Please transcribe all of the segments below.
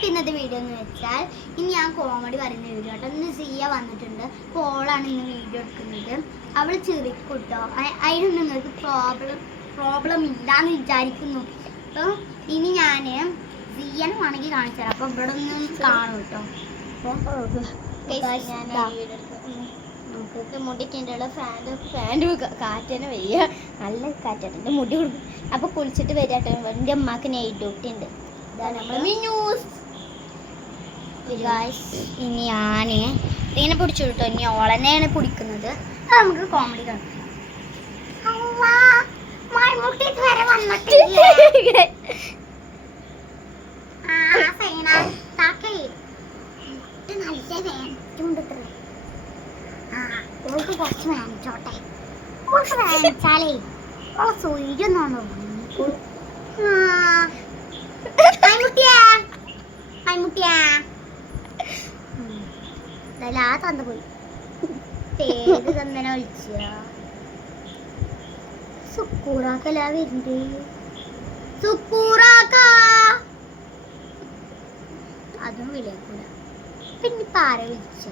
അപ്പം ഇന്നത്തെ വീഡിയോ എന്ന് വെച്ചാൽ ഇനി ഞാൻ കോമഡി പറയുന്ന വീഡിയോ കേട്ടോ. ഇന്ന് സിയ വന്നിട്ടുണ്ട്. അപ്പോൾ ഓളാണ് ഇന്ന് വീഡിയോ എടുക്കുന്നത്. അവൾ ചിരിക്കൂട്ടോ. അതിന് നിങ്ങൾക്ക് പ്രോബ്ലം ഇല്ലാന്ന് വിചാരിക്കുന്നു. അപ്പോൾ ഇനി ഞാൻ സിയനെ വേണമെങ്കിൽ കാണിച്ചു തരാം. അപ്പോൾ ഇവിടെ ഒന്നും കാണും കേട്ടോ. നമുക്ക് മുടിക്കേണ്ട ഫാൻ്റെ കാറ്റനെ വയ്യ, നല്ല കാറ്റാണ്. എൻ്റെ മുടി കൊടുക്കും. അപ്പോൾ കുളിച്ചിട്ട് വരാട്ടോ. എൻ്റെ അമ്മക്ക് നൈറ്റ് ഡ്യൂട്ടി ഉണ്ട്. ഇതാണ് നമ്മൾ ന്യൂസ്. ഇനി ഞാൻ ഇതിനെ പിടിച്ചു കിട്ടോ. ഇനി ഓളനെയാണ് പിടിക്കുന്നത്. അത് നമുക്ക് കോമഡി കാണാം. വരെ വന്നിട്ടില്ല. നല്ല വേണ്ടിട്ടുണ്ട്. ഓൾക്ക് കുറച്ച് വേണിച്ചോട്ടെ. ഓൾക്ക് വേണിച്ചാലേ ഓളെ സൂര്യം ആ തന്ന പോയി പേര് തന്നനെ വിളിച്ച സുക്കൂറാക്കല്ല വരുന്നേ. സുക്കൂറാക്ക അതും വിളിക്കൂല. പിന്നെ പാര വിളിച്ച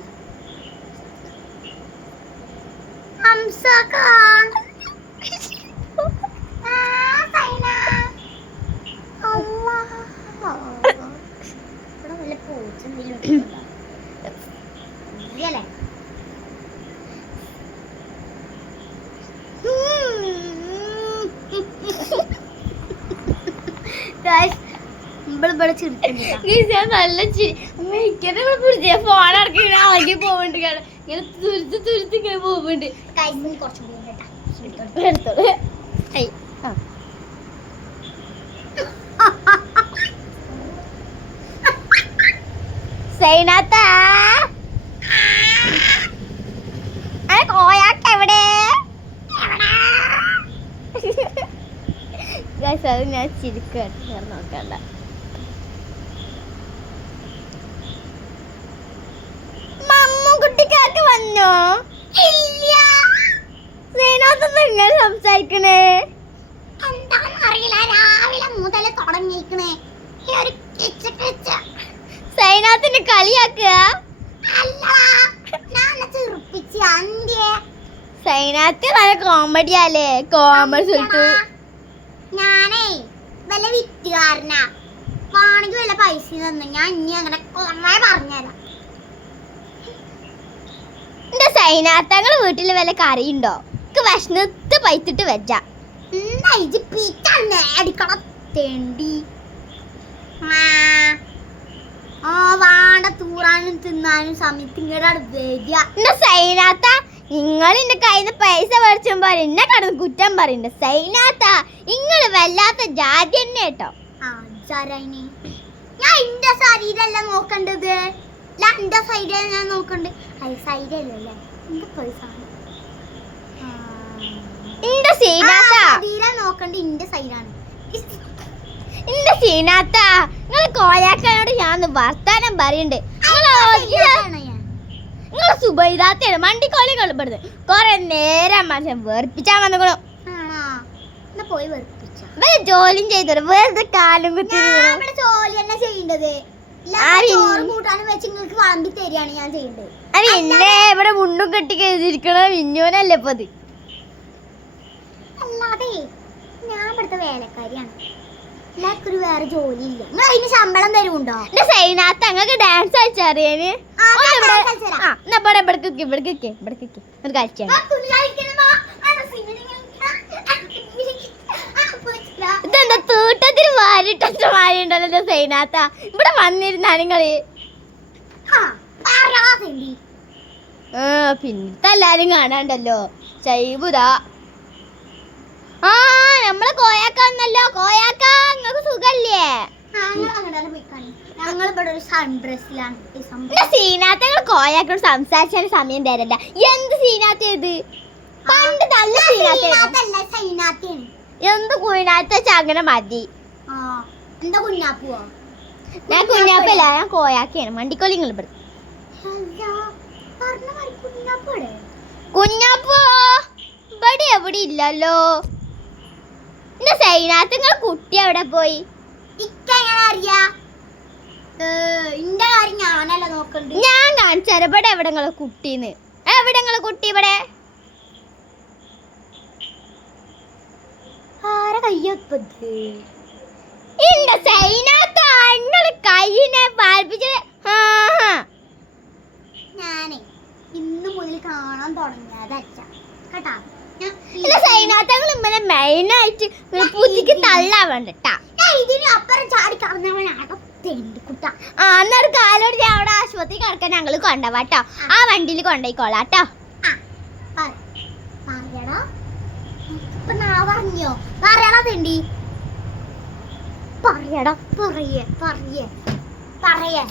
വല്ല പൂച്ച എന്തെങ്കിലും അല്ലേ? നല്ല ചിരി ഫോൺ ഇറക്കി ആകെ പോവുന്നുണ്ട്. ഇങ്ങനെ തുരുത്ത് ഇങ്ങനെ പോകുന്നുണ്ട്. എടുത്തോളൂ. സൈനാത്ത കോയാക്കെവിടെ? അത് ഞാൻ ചിരിക്കാൻ നോക്കണ്ട. മമ്മൂക്കുട്ടിക്കാർക്ക് വന്നോ? ഇല്ല. സൈനാത്ത ഇങ്ങനെ സംസാരിക്കണേ എന്താണെന്നറിയില്ല. രാവിലെ മുതൽ തുടങ്ങിയിരിക്കണേ. സൈനാത്തിന്റെ കളിയാക്കുക. സൈനാത്ത് നല്ല കോമഡിയാലേ. കോമഡി ഞാനേ വല്ല വിറ്റുകാരനാ. വാണെങ്കിൽ വല്ല പൈസ തന്നു ഞാൻ ഇനി അങ്ങനെ കൊറേ പറഞ്ഞുതരാം. എന്റെ സൈനാത്തങ്ങള് വീട്ടില് വല്ല കറിയുണ്ടോ? വിശന്നിട്ട് പൈത്തിട്ട് വെച്ച അടിക്കണം തേണ്ടി. വാണ്ട തൂറാനും തിന്നാനും സമയത്ത് ഇങ്ങോട്ട് വരിക. എന്റെ സൈനാത്ത നിങ്ങൾ എന്റെ കയ്യിൽ നിന്ന് പൈസ മേടിച്ചുമ്പോ എന്നെ കടന്ന് കുറ്റം പറയണ്ട. സൈനാത്ത നിങ്ങൾ വല്ലാത്ത ജാതി തന്നെ കേട്ടോ. ഞാൻ എന്റെ ശരീരല്ല നോക്കണ്ടത്. എന്റെ സൈഡ് ഞാൻ നോക്കണ്ട്. സൈഡല്ലേ എന്റെ പൈസ എന്റെ സീനാത്ത നോക്കണ്ട്. എന്റെ സൈഡാണ്. എന്റെ സീനാത്ത നിങ്ങൾ കോയാക്കാനോട് ഞാൻ വർത്താനം പറയണ്ട്. നിങ്ങൾ സുബൈദാത്തയാണ് മണ്ടിക്കോലി കളിപ്പെടുന്നത്. കൊറേ നേരം മനുഷ്യൻ വേർപ്പിച്ചാ വന്നോ. പോയി വെറുപ്പിച്ച ജോലിയും ചെയ്തോ. വെറുതെ കാലും കുത്തി ജോലി തന്നെ ചെയ്യേണ്ടത്. കൂട്ടാനും വെച്ച് നിങ്ങൾക്ക് വളമ്പി തരികയാണ് ഞാൻ ചെയ്യേണ്ടത്. അത് എന്നെ ഇവിടെ മുണ്ടും കെട്ടി കരുതിയിരിക്കണ വിഞ്ഞോനല്ലേ ഇപ്പൊ അത്. അല്ലാതെ ഞാൻ ഇവിടുത്തെ വേലക്കാരിയാണ്. എല്ലാവർക്കും വേറെ ജോലി ഇല്ല. നിങ്ങൾ അതിന് ശമ്പളം തരുമുണ്ടോ? എന്റെ സൈനാത്ത അങ്ങക്ക് ഡാൻസ് കളിച്ചറിയാന് ഇതെന്താ തൂട്ടത്തിന് വാരിട്ട മാരിണ്ടല്ലോ സൈനാത്ത. ഇവിടെ വന്നിരുന്നാ നിങ്ങള് പിന്നത്തെ എല്ലാരും കാണാണ്ടല്ലോ. ചൈബുതാ നമ്മള് കോയാക്കാന്നല്ലോ. കോയാക്ക നിങ്ങക്ക് സുഖല്ലേ? സീനാത്തങ്ങൾ കോയാക്കോട് സംസാരിച്ചാൽ സമയം തരണ്ട. എന്ത് സീനാത്ത ഇത്? പണ്ട് നല്ല സീനാത്ത. എന്ത് കുഞ്ഞാത്ത വെച്ചാ അങ്ങനെ മതി. എന്താ കുഞ്ഞാപ്പുവോ? ഞാൻ കുഞ്ഞാപ്പല്ല, ഞാൻ കോയാക്കയാണ്. മണ്ടിക്കോലി നിങ്ങൾ ഇവിടെ. കുഞ്ഞാപ്പോ ഇവിടെ എവിടെ ഇല്ലല്ലോ. എന്റെ സൈനാത്ത് നിങ്ങൾ കുട്ടി എവിടെ പോയി? ഇക്കെങ്ങനെ അറിയാ? നോക്കണ്ട്. ഞാൻ കാണിച്ചാൽ ഇവിടെ എവിടെ നിങ്ങളെ കുട്ടീന്ന് എവിടെ നിങ്ങളെ കുട്ടി ഇവിടെ ആരെ കയ്യപ്പത് ഇല്ല സൈനാത്ത നിങ്ങള് കയ്യിനെ പാൽപ്പിച്ച് ഞാനേ ഇന്ന് മുതൽ കാണാൻ തുടങ്ങിയതല്ല കേട്ടാ. ഇല്ല സൈനാത്തങ്ങൾ ഇമ്മനെ മെയിനായിട്ട് പുതിക്ക് തള്ളാൻ വേണ്ടട്ടാ. ഞാൻ ഇതിന് അപ്പുറം ചാടി കടന്നവനാകെ തെണ്ടിക്കുട്ട. അന്നൊരു കാലോട് അവിടെ ആശുപത്രി കിടക്കാൻ ഞങ്ങള് കൊണ്ടുപോവാട്ടോ. ആ വണ്ടിയിൽ കൊണ്ടുപോയിക്കോളാട്ടോ. പറയടാ ഇപ്പൊ നാ പറഞ്ഞോ പറയടാ തെണ്ടി പറയടാ പറയേ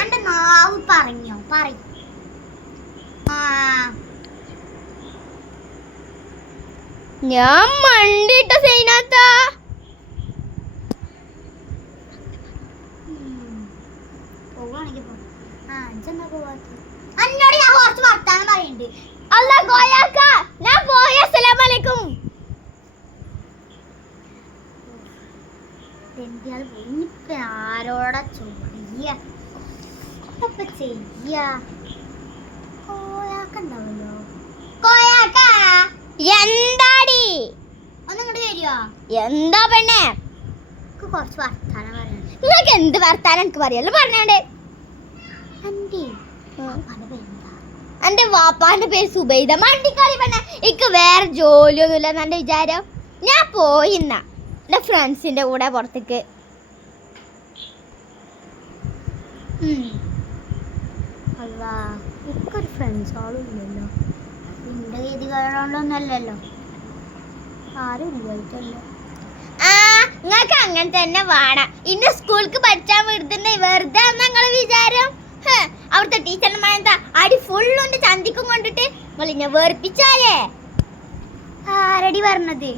അന്റെ നാവ് പറഞ്ഞോ പറയും. ഞാൻ മണ്ടിട്ട സൈനാത്ത പോവാണെങ്കിൽ എന്നോട് ഞാൻ കുറച്ച് വർത്താനം പറയുന്നുണ്ട്. അല്ലാ കോയാക്ക ഞാൻ പോയ അസ്സലാമു അലൈക്കും. ആരോടാ ചൊറിയ ചെയ്യ കോയാക്കുണ്ടാവല്ലോ. കോയാക്ക എന്താടി ഒന്നിങ്ങോട്ട് വരുവോ? എന്താ പെണ്ണേ കുറച്ച് വർത്താനം പറയണം. നിങ്ങൾക്ക് എന്ത് വർത്താനം എനിക്ക് പറയല്ലോ പറഞ്ഞാണ്ട്. എന്റെ വാപ്പാന്റെ പേര് സുബൈദ. മണ്ടിക്കാരി പെണ്ണ എനിക്ക് വേറെ ജോലിയൊന്നുമില്ല എന്നെ വിചാരം. ഞാൻ പോയിന്ന എന്റെ ഫ്രണ്ട്സിന്റെ കൂടെ പുറത്തേക്ക്. ഒരു ഫ്രണ്ട്സോളും ഇല്ലല്ലോ. നിന്റെ രീതി കാണാണ്ടൊന്നല്ലല്ലോ. ആരും ഇല്ലല്ലോ. ആ നിങ്ങൾക്ക് അങ്ങനെ തന്നെ വേണം. ഇന്ന് സ്കൂൾക്ക് പഠിച്ചാൻ വിടുന്ന വെറുതെ നിങ്ങളെ വിചാരം. അവിടുത്തെ ടീച്ചർമാരെന്താ അടി ഫുള്ളുണ്ട് ചന്തിക്കും കൊണ്ടിട്ട് നിങ്ങൾ ഇന്നെ വേർപ്പിച്ചാലേ. ആരടി പറഞ്ഞത്?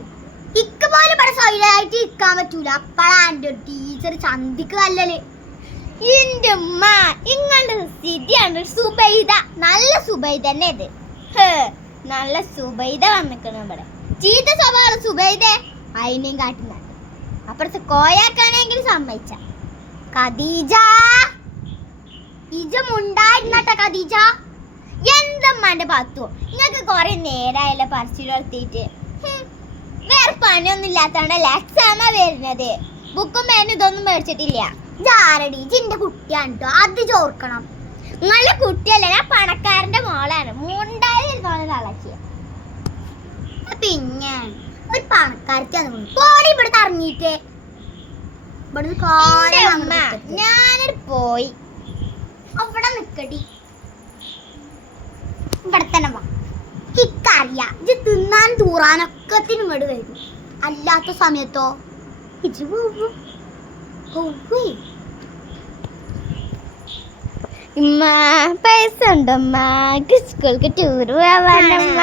ഇക്ക് പോലും ഇവിടെ സൈഡായിട്ട് ഇരിക്കാൻ പറ്റൂല. അപ്പഴാ എന്റെ ടീച്ചർ ചന്തിക്ക് കല്ലല്. എന്റെ ഉമ്മ നിങ്ങളുടെ സ്ഥിതിയാണ്. സുബൈദ നല്ല സുബൈദ തന്നെ ഇത്. നല്ല സുബൈദ വന്നിക്കണം ഇവിടെ. ചീത്ത സ്വഭാവം സുബൈദ അതിനെയും കാട്ടുന്നുണ്ട്. അപ്പുറത്ത് കോയാക്കാണെങ്കിൽ സമ്മതിച്ച ഖദീജ ഇജമുണ്ടായിരുന്നട്ട ഖദീജ. എന്തമ്മാന്റെ പത്തോ നിങ്ങൾക്ക് കൊറേ നേരായല്ലോ പറച്ചിൽ വളർത്തിയിട്ട്. വേറെ പണിയൊന്നും ഇല്ലാത്തോണ്ടല്ലേ എക്സാമാ വരുന്നത്. ബുക്കും പേനും ഇതൊന്നും മേടിച്ചിട്ടില്ല. ജാരടി ജിന്റെ കുട്ടിയാണ് ട്ടോ. അത് ചോർക്കണം. നിങ്ങളുടെ കുട്ടിയല്ല, ഞാൻ പണക്കാരന്റെ മോളാണ്. മൂണ്ടായിരുന്നോളെ തളക്കിയ. പിന്നെ ഒരു പണക്കാരത്തി പോടി ഇവിടെ തറങ്ങിട്ട് ഞാനൊരു പോയി. അവിടെ നിക്കടി. ഇവിടെ തന്നെ വാ. ഇക്കറിയാ ഇത് തിന്നാൻ തൂറാനൊക്കെ ഇങ്ങോട്ട് വരും. അല്ലാത്ത സമയത്തോ ഇജ് പോവും. പൈസ ഉണ്ടമ്മ സ്കൂൾക്ക് ടൂർ പോവാനമ്മ.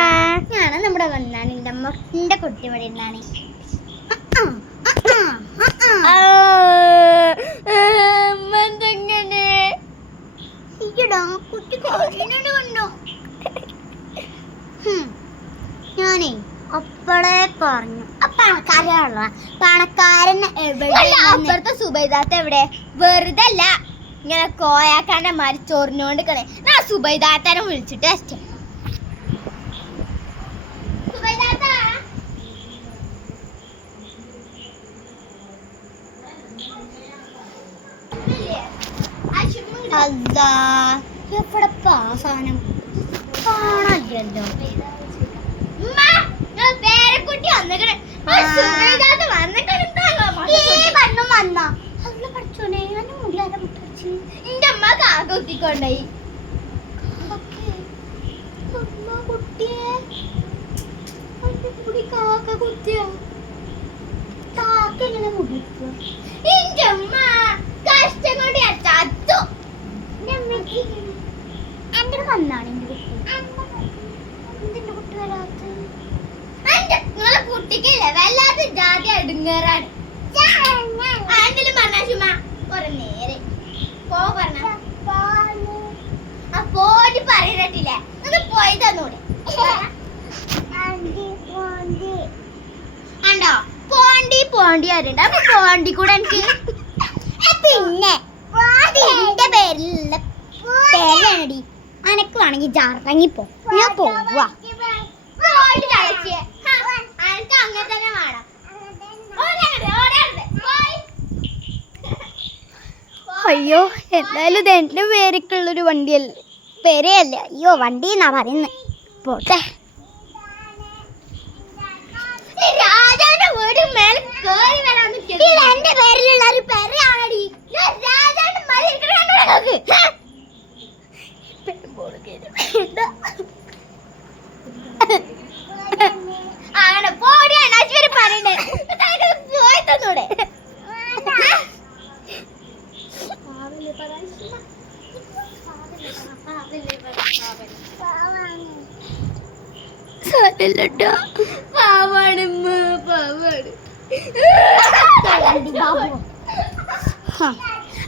ഞാന് നമ്മുടെ വന്നാണ് എന്റെ അമ്മ എന്റെ കുട്ടി ഇവിടെ ഇരുന്നാണ്. എന്തെങ്ങനെ കുട്ടി കണ്ടോ? ഞാനേ അപ്പളേ പറഞ്ഞു പണക്കാരാണല്ലോ. പണക്കാരൻ അപ്പുറത്തെ സുബൈദാത്ത എവിടെ? വെറുതെ അല്ല ഇങ്ങനെ കോയാക്കാന്റെ മാരി ചൊറിഞ്ഞോണ്ട് കളെ. ഞാൻ സുബൈദാത്തനെ വിളിച്ചിട്ട് അഷ്ടം. എവിടെ പാസാനം കാണല്ലോ. പേരക്കുട്ടി വന്നിട്ട് വന്നോ അവള് പഠിച്ചോനെ മുടിയാതെ മുട്ടടിച്ച് എന്റെ അമ്മ കാക്ക കുത്തിക്കൊണ്ടായി. കുട്ടിയെ മുടി കാക്ക കുത്തിയ കാക്ക എങ്ങനെ മുടിക്കുക? എന്റെ അമ്മ കഷ്ടം കൊണ്ട് ചത്തു. എന്റെ വന്നാണ് എന്റെ കുട്ടി. എന്തിന്റെ കുട്ടി വരാത്ത? നിങ്ങളെ കുട്ടിക്കില്ലേ വല്ലാത്ത ജാതി അടുങ്ങേറാണ്. കൊറേ നേരെ പോ പറഞ്ഞ പോയി പറയട്ടില്ലേ. ഒന്ന് പോയി തന്നൂടെ? കണ്ടോ പോണ്ടി പോണ്ടി ആരുണ്ട്. അപ്പൊ പോണ്ടി കൂടെ എനിക്ക് പിന്നെ എന്റെ പേരിൽ ഇറങ്ങിപ്പോ ഞാൻ പോവാ. അങ്ങനെ തന്നെ വേണം. അയ്യോ എന്തായാലും ഇത് എൻ്റെ പേരൊക്കെയുള്ളൊരു വണ്ടിയല്ലേ, പെരയല്ലേ. അയ്യോ വണ്ടി എന്നാ പറയുന്നത്. പോട്ടെ. രാജാവിന്റെ വീട് മേലെ കേറി വരാന്ന് ഇത് എൻ്റെ പേരിലുള്ള ഒരു പെരയാണടി. രാജാവിന്റെ മല ഇരിക്കണ അങ്ങനെ പോടിയാണ് അശ്വരി പറയണ്ടേ. പോയി തന്നൂടെ. പാവാണ് പാവാണ്.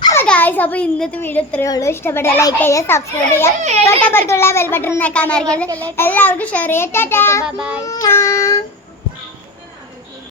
അപ്പൊ ഗായ്സ്, അപ്പൊ ഇന്നത്തെ വീഡിയോ ഇത്രയേ ഉള്ളൂ. ഇഷ്ടപ്പെട്ട ലൈക്ക് ചെയ്യുക, സബ്സ്ക്രൈബ് ചെയ്യുക, തൊട്ടപ്പുറത്തുള്ള ബെൽ ബട്ടൺ നിൽക്കാൻ മറക്കരുത്. എല്ലാവർക്കും ഷെയർ ചെയ്യാം. ടാറ്റാ.